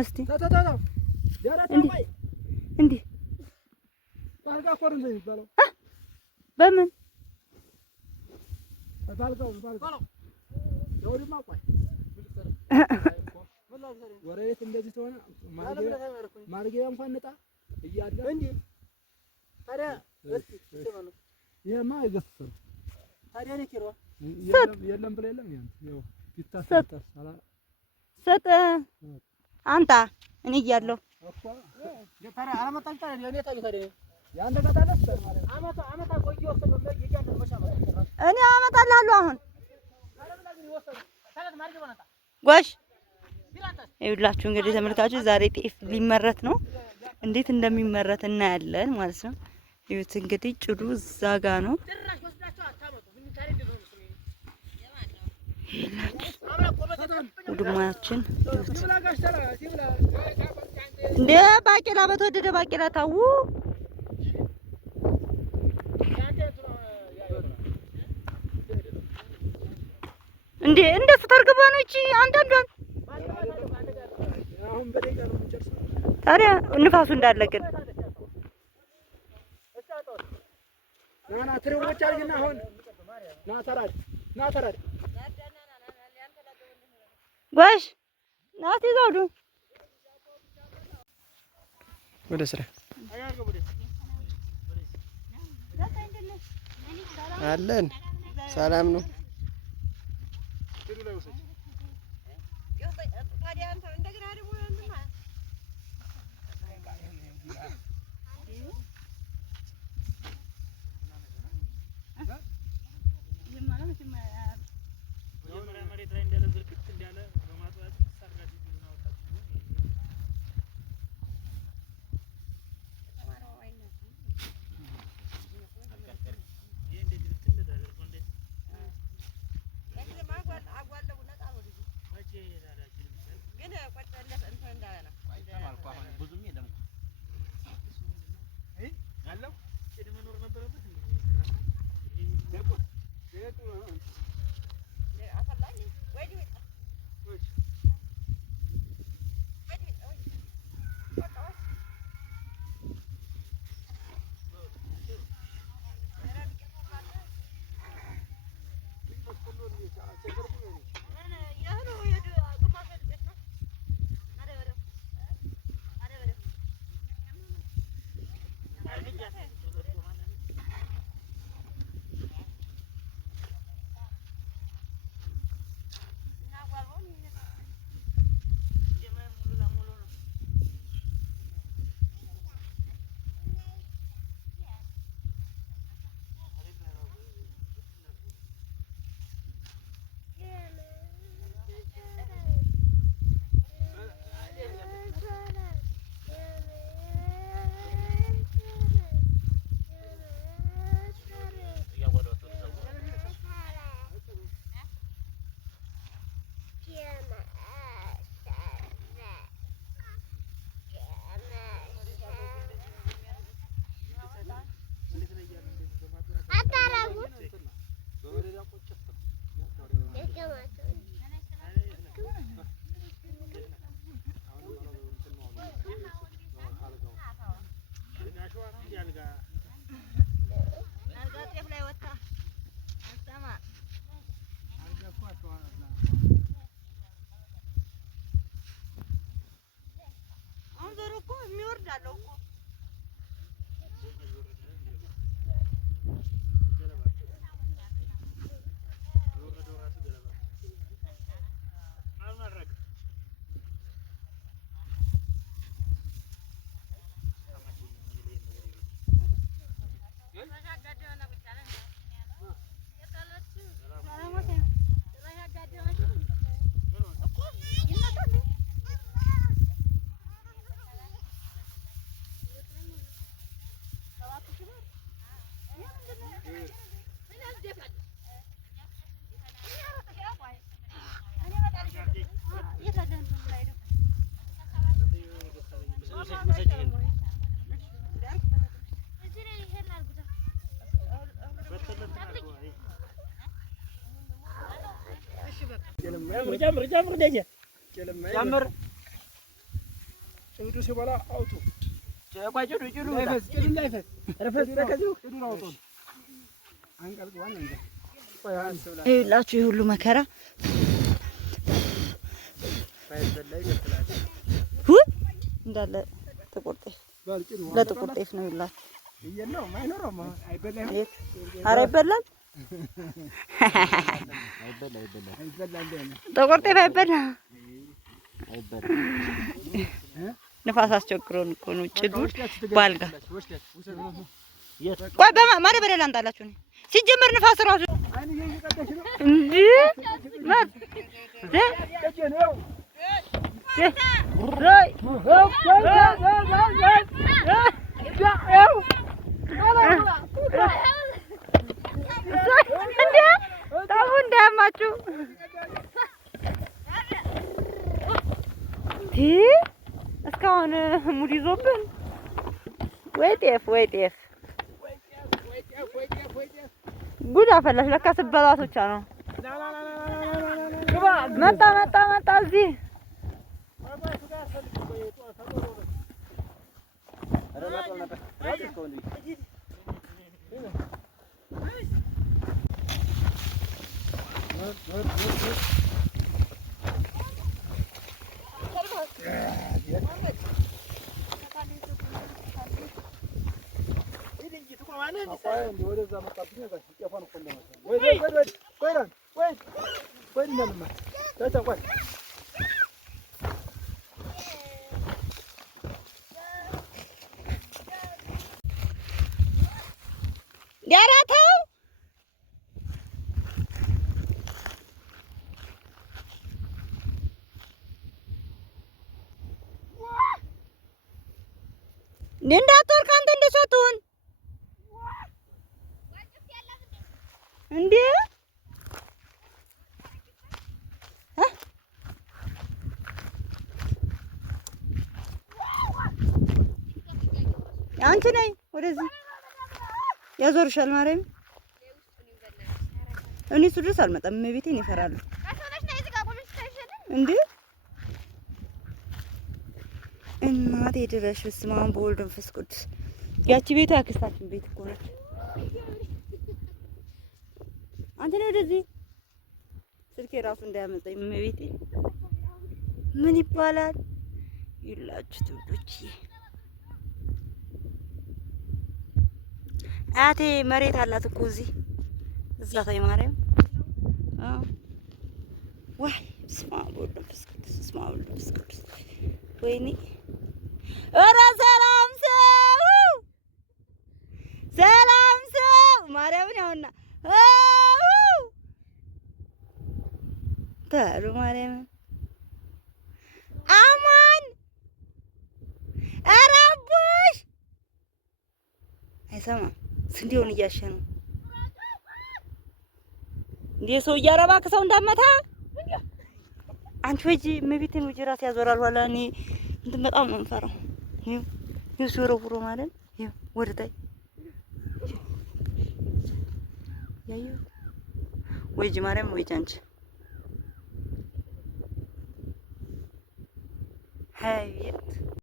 እስቲ እንዴ ታርጋ ኮር እንደ ይባላል በምን ባልጋው ደውልማ ቆይ ወሬት እንደዚህ ተሆነ ማርጌያ እንኳን ነጣ እያለ እንዴ ታዲያ እስቲ ተባለ የማ ይገፍር ታዲያ ለኪሮ የለም ብለ የለም ያው ይታሰጣል ሰጠ አንተ እኔ እያለሁ እኮ ታዲያ አላመጣም ታዲያ እኔ ታዲያ ያንተ ጋታለስ ማለት አመታ ቆይ ወሰነ ለጌጃን መሻማ እኔ አመጣልሃለሁ አሁን ጎሽ ይኸውላችሁ እንግዲህ ተመልካቾች ዛሬ ጤፍ ሊመረት ነው። እንዴት እንደሚመረት እናያለን ማለት ነው። ይሁት እንግዲህ ጭዱ እዛ ጋ ነው። ውድማችን እንደ ባቄላ በተወደደ ባቄላ ታው እንዴ እንደሱ ታርገባ ነው እቺ አንዳንዷን አሁን በደቂቃ ነው የምንጨርሰው። ታዲያ ንፋሱ እንዳለ ግን ናና ትሬው ብቻ አድርግና አሁን ና ተራድ ጎሽ ናቲ ዘውዱ ወደ ስራ አለን። ሰላም ነው። ጨምር ደጀ ጨምር ጭዱ ሲበላ አውጡ ቆይ ጭዱ እንዳይፈስ ጭዱ እንዳይፈስ ረፈስ ከዚህ ጭዱን አውጡ አንቀልቀዋል እንዴ ቆይ አንስብላ ይኸውላችሁ ይሄ ሁሉ መከራ እንዳለ ጥቁር ጤፍ ለጥቁር ጤፍ ነው ይላችሁ ይየለው ማይኖርማ አይበላም ኧረ ይበላል ጥቁር ጤፍ አይበላም ንፋስ አስቸግሮን እኮ ነው ጭዱ ባልጋ ቆይ በማዳበሪያ ላምጣላችሁ ነው ሲጀመር ንፋስ ራሱ እንዴ እንዳያማችሁ እስካሁን ሙድ ይዞብን ወይ ጤፍ ጉድ አፈላሽ ለካ ስበላት ብቻ ነው መጣ እዚህ ያራተው እንዳትወርቅ አንተ እንደሰቱን እንዴ አንቺ ነይ ወደዚህ ያዞርሻል ማርያም እኔ እሱ ድረስ አልመጣም ቤቴን ይፈራሉ እንዴ እናቴ ድረሽ በስመ አብ ወወልድ ወመንፈስ ቅዱስ ያቺ ቤቷ ያክስታችን ቤት እኮ ነች አንተ ነህ ወደዚህ ስልኬ ራሱ እንዳያመጣኝ ቤቴ ምን ይባላል ይላችሁ ትውልዶች አያቴ መሬት አላት እኮ እዛ ታይ ማርያም ዋይ በስመ አብ ወወልድ ወመንፈስ ቅዱስ በስመ አብ ወወልድ ወመንፈስ ቅዱስ ወይኔ ኧረ ሰላም ሰው ማርያምን ያውና ታሉ ማርያምን አማን ኧረ አቦሽ አይሰማም ስንዴውን እያሸ ነው እንዴ ሰው እያረባ ከሰው እንዳመታ አንቺ ወጂ መቤቴን ወጂ ራስ ያዞራል ዋላ እኔ እንትን በጣም ነው የምፈራው ይሄ ዞሮውሮ ማለት ይሄ ወደታይ ያዩ ወጂ ማርያም ወጂ አንቺ ሀይት